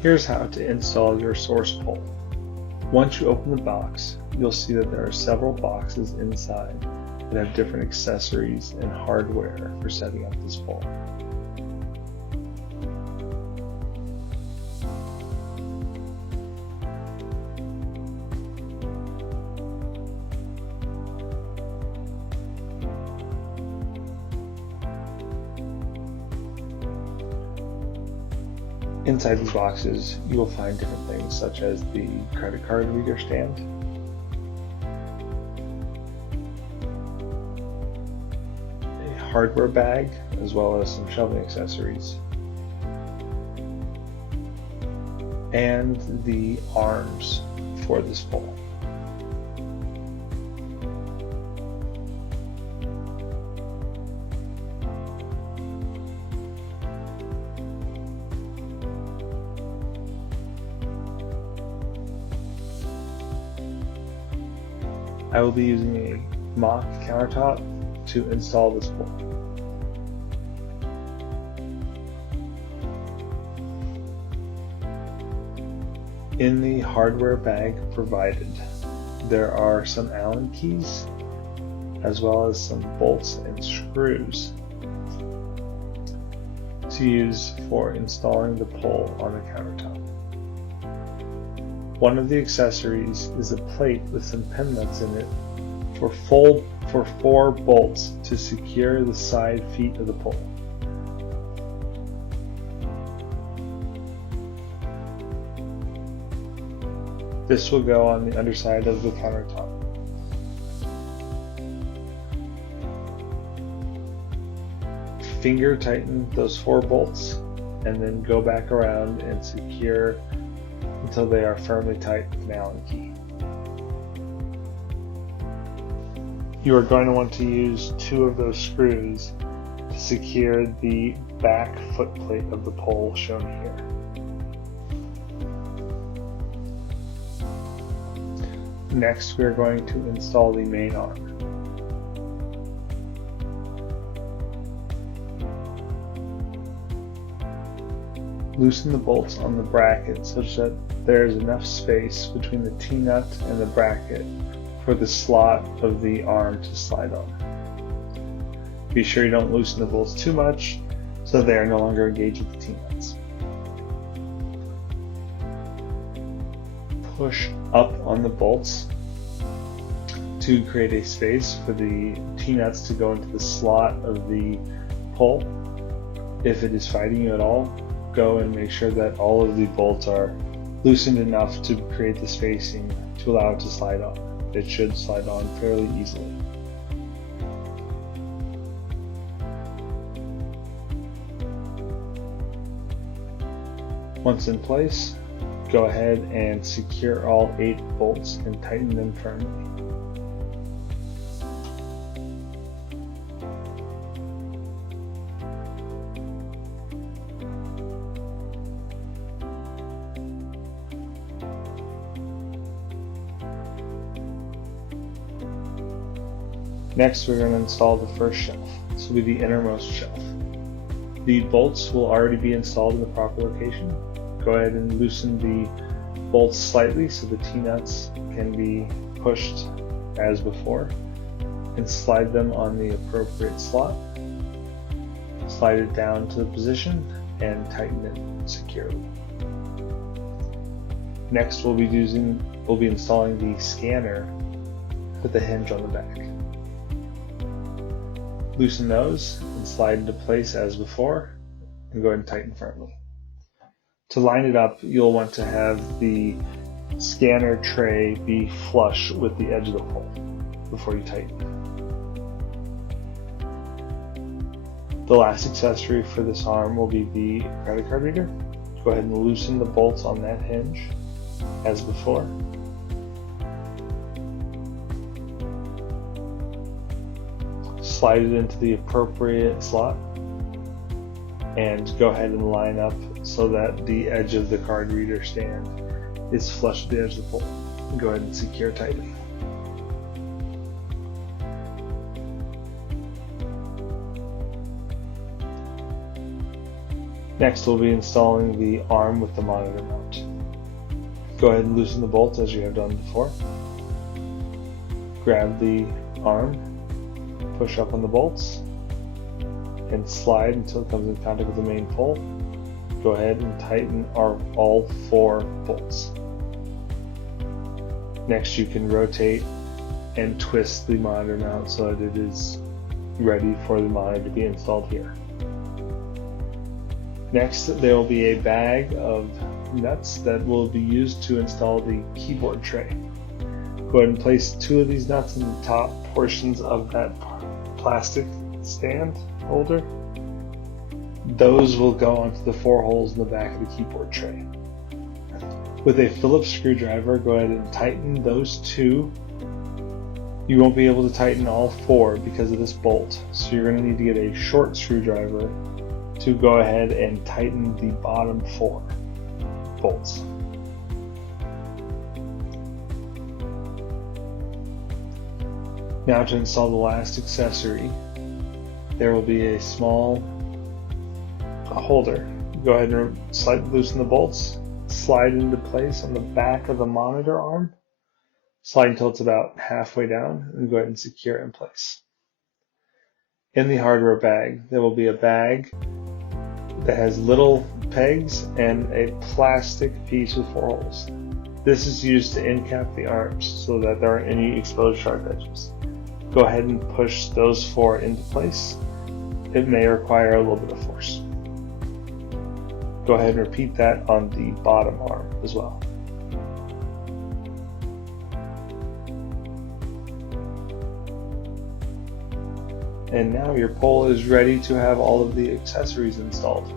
Here's how to install your source pole. Once you open the box, you'll see that there are several boxes inside that have different accessories and hardware for setting up this pole. Inside these boxes, you will find different things such as the credit card reader stand, a hardware bag, as well as some shelving accessories, and the arms for this pole. I will be using a mock countertop to install this pole. In the hardware bag provided, there are some Allen keys, as well as some bolts and screws to use for installing the pole on the countertop. One of the accessories is a plate with some pin nuts in it for 4 bolts to secure the side feet of the pole. This will go on the underside of the countertop. Finger tighten those 4 bolts and then go back around and secure until they are firmly tight with an Allen key. You are going to want to use 2 of those screws to secure the back foot plate of the pole shown here. Next, we are going to install the main arm. Loosen the bolts on the bracket such that there is enough space between the T-nut and the bracket for the slot of the arm to slide on. Be sure you don't loosen the bolts too much so they are no longer engaged with the T-nuts. Push up on the bolts to create a space for the T-nuts to go into the slot of the pole. If it is fighting you at all, go and make sure that all of the bolts are loosened enough to create the spacing to allow it to slide on. It should slide on fairly easily. Once in place, go ahead and secure all 8 bolts and tighten them firmly. Next, we're going to install the first shelf. This will be the innermost shelf. The bolts will already be installed in the proper location. Go ahead and loosen the bolts slightly so the T-nuts can be pushed as before, and slide them on the appropriate slot. Slide it down to the position and tighten it securely. Next, we'll be installing the scanner with the hinge on the back. Loosen those and slide into place as before, and go ahead and tighten firmly. To line it up, you'll want to have the scanner tray be flush with the edge of the pole before you tighten. The last accessory for this arm will be the credit card reader. Go ahead and loosen the bolts on that hinge as before. Slide it into the appropriate slot and go ahead and line up so that the edge of the card reader stand is flush with the edge of the pole. Go ahead and secure tightly. Next, we'll be installing the arm with the monitor mount. Go ahead and loosen the bolt as you have done before. Grab the arm, push up on the bolts, and slide until it comes in contact with the main pole. Go ahead and tighten all 4 bolts. Next, you can rotate and twist the monitor mount so that it is ready for the monitor to be installed here. Next, there will be a bag of nuts that will be used to install the keyboard tray. Go ahead and place 2 of these nuts in the top portions of that plastic stand holder. Those will go onto the 4 holes in the back of the keyboard tray. With a Phillips screwdriver, go ahead and tighten those 2. You won't be able to tighten all 4 because of this bolt, so you're going to need to get a short screwdriver to go ahead and tighten the bottom 4 bolts. Now to install the last accessory, there will be a small holder. Go ahead and slightly loosen the bolts, slide into place on the back of the monitor arm, slide until it's about halfway down, and go ahead and secure it in place. In the hardware bag, there will be a bag that has little pegs and a plastic piece with 4 holes. This is used to end cap the arms so that there aren't any exposed sharp edges. Go ahead and push those 4 into place. It may require a little bit of force. Go ahead and repeat that on the bottom arm as well. And now your pole is ready to have all of the accessories installed.